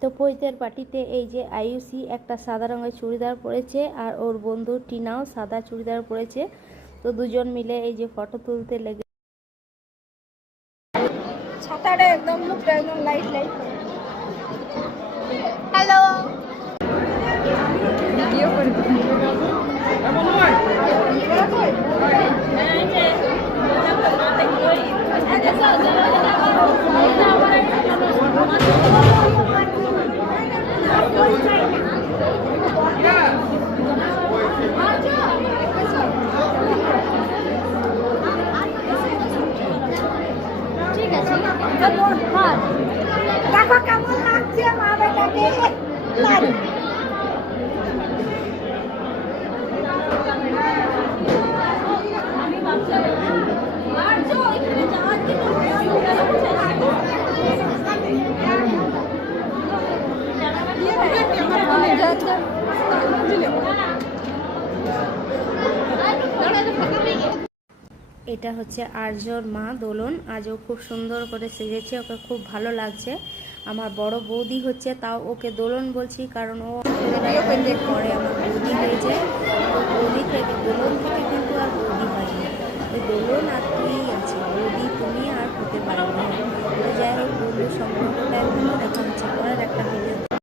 তো পৈতের পার্টিতে এই যে আয়ুষি একটা সাদা রঙের চুড়িদার পরেছে আর ওর বন্ধু টিনাও সাদা চুড়িদার পরেছে। তো দুজন মিলে এই যে ফটো তুলতে লেগে ছাতাটা একদম মুখটা একদম লাইট লাইট। হ্যালো ভিডিও করে ঠিক আছে। দেখো কেমন লাগছে মা বেটাকে। এটা হচ্ছে আর্যর মা দোলন। আজও খুব সুন্দর করে সেজেছে, ওকে খুব ভালো লাগছে। আমার বড় বৌদি হচ্ছে, তাও ওকে দোলন বলছি কারণ ও পরে আমার বৌদি হয়েছে। তো বৌদি থেকে দোলন থেকে কিন্তু আর